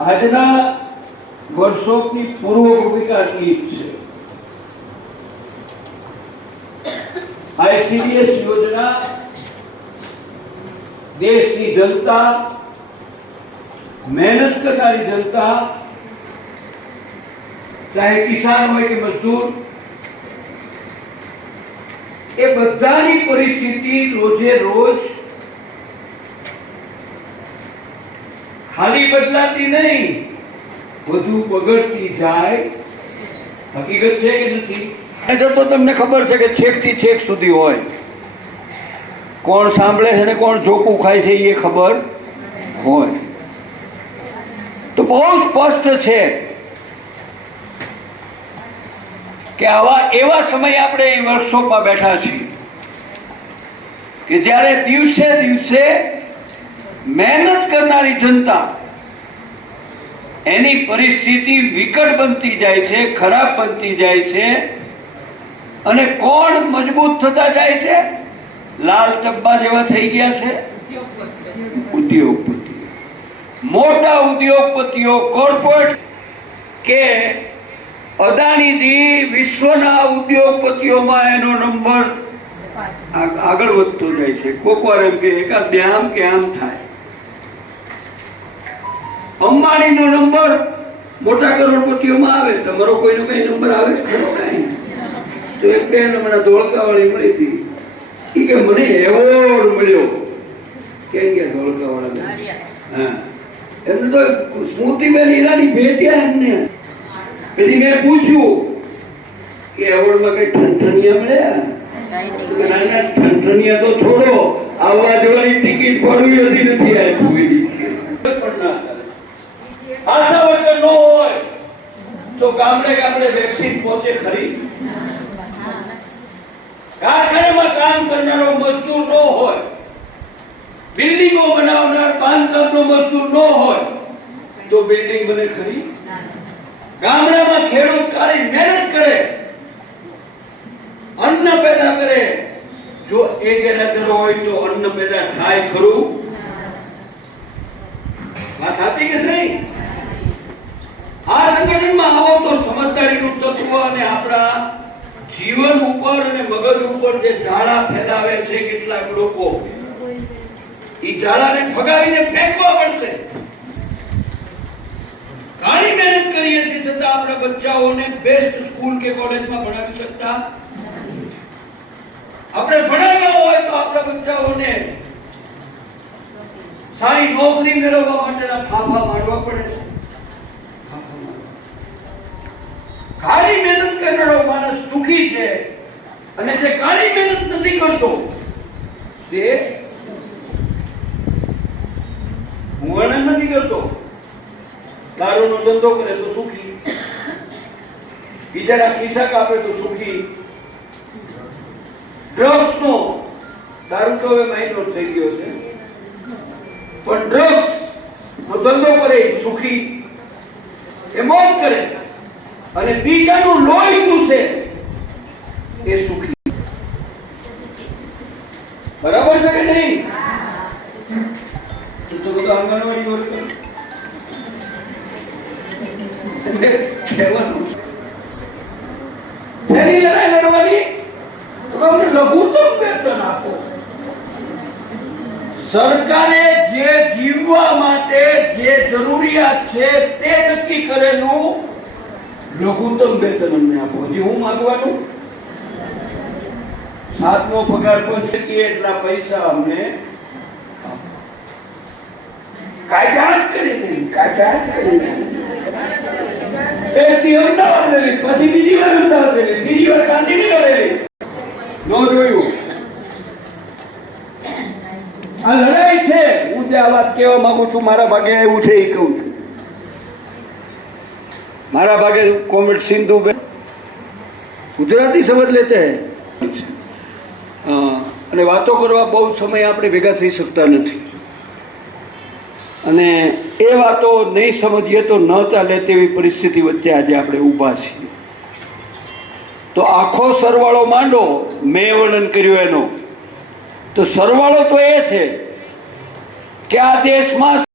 આજના વર્ષોની પૂર્વ ભૂમિકા આટલી જ છે આઈસીડીએસ યોજના દેશની જનતા મહેનત કરનારી જનતા ચાહે કિસાન હોય કે મજદૂર એ બધાની પરિસ્થિતિ રોજે રોજ ખાલી બદલાતી નહીં. વધુ બગડતી જાય. હકીકત છે કે નથી? નહીંતર તો તમને ખબર છે કે છેકથી છેક સુધી હોય. કોણ સાંભળે છે ને કોણ જોકું ખાય છે એ ખબર હોય. તો બહુ સ્પષ્ટ છે કે આવા એવા સમયે આપણે વર્કશોપમાં બેઠા છીએ કે જ્યારે દિવસે દિવસે મહેનત કરનારી જનતા એની પરિસ્થિતિ વિકટ બનતી જાય છે, ખરાબ બનતી જાય છે અને કોણ મજબૂત થતા જાય છે? લાલ ટબ્બા જેવા થઈ ગયા છે? ઉદ્યોગપતિ. મોટા ઉદ્યોગપતિઓ કોર્પોરેટ કે અદાણીથી વિશ્વના ઉદ્યોગપતિઓમાં એનો નંબર આગળ વધતો જાય છે. કોક વાર એમ કે એકાદ બે આમ કે આમ થાય. અંબાણીનો નંબર મોટા કરોડપતિઓમાં આવે. તમારો કોઈનો કઈ નંબર આવે? તો એક બેન હમણાં ધોળકાવાળી મળી હતી. ઈ કે મને એવોર્ડ મળ્યો. કેમ કે ધોળકાવાળા? હા. એમને તો સ્મૃતિબેન ઈરાની ભેટ્યા એમને. પછી મેં પૂછ્યું કે એવોર્ડમાં કઈ ઠંઠનિયા મળ્યા? ના, ના, ઠનઠનિયા તો છોડો. આવવા જવાની ટિકિટ પડવી હતી નથી ના ચાલે. આશા વર્કર ન હોય, તો ગામડે ગામડે વેક્સિન પહોંચે ખરી? કારખાનામાં કામ કરનારો મજદૂર ન હોય, બિલ્ડિંગો બનાવનાર, બાંધકામનો મજદૂર ન હોય, તો બિલ્ડિંગ બને ખરી? ગામડામાં ખેડૂત કાળી મહેનત કરે, અન્ન પેદા કરે. જો એ ગેરહાજર હોય તો અન્ન પેદા થાય ખરું? વાત આપી કે નહીં? આ સંગઠનમાં આવો તો સમજદારીનું તત્વ અને આપણા જીવન ઉપર અને મગજ ઉપર જે ઝાડા ફેલાવે છે કેટલાક લોકો એ ઝાડાને ફગાવીને ફેંકવા પડશે. ઘણી મહેનત કરીએ છીએ છતાં આપણા બચ્ચાઓને બેસ્ટ સ્કૂલ કે કોલેજમાં ભણાવી શકતા આપણે ભણાવ્યા હોય તો આપણા બચ્ચાઓને સારી નોકરી મેળવવા માટેના ફાફા મારવા પડે છે. કાળી મહેનત કરનારો માણસ સુખી છે. અને જે કાળી મહેનત નથી કરતો, તે વર્ણન નથી કરતો. દારૂનો ધંધો કરે તો સુખી. બીજાના ખિસ્સા કાપે તો સુખી. ડ્રગ્સ નો દારૂ તો હવે મહિનો થઈ ગયો છે. પણ ડ્રગ્સ નો ધંધો કરે સુખી. એ મોજ કરે. અને બીજાનું લોહી ચૂસે એ સુખી. બરાબર છે કે નહીં? તો વેતન આપો. સરકારે જે જીવવા માટે જે જરૂરિયાત છે તે નક્કી કરેલું લઘુત્તમ વેતન અમને આપો. હજી હું માંગવાનું? સાતનો પગાર પહોંચે કે એટલા પૈસા અમને અમદાવાદ લેલી પછી બીજી વાર અમદાવાદ લેલી બીજી વાર ગાંધીનગર લેલી નો જોયું? આ લડાઈ છે. હું જે વાત કહેવા માંગુ છું, મારા ભાગે એવું છે, એ કહું છું. મારા ભાગે કોમેન્ટ સિંધુ ગુજરાતી સમજ લેતે અને વાતો કરવા બહુ સમય આપણે ભેગા થઈ શકતા નથી. અને એ વાતો નહીં સમજીએ તો ન ચાલે તેવી પરિસ્થિતિ વચ્ચે આજે આપણે ઊભા છીએ. તો આખો સરવાળો માંડો, મેં વર્ણન કર્યું એનો. તો સરવાળો તો એ છે કે આ દેશમાં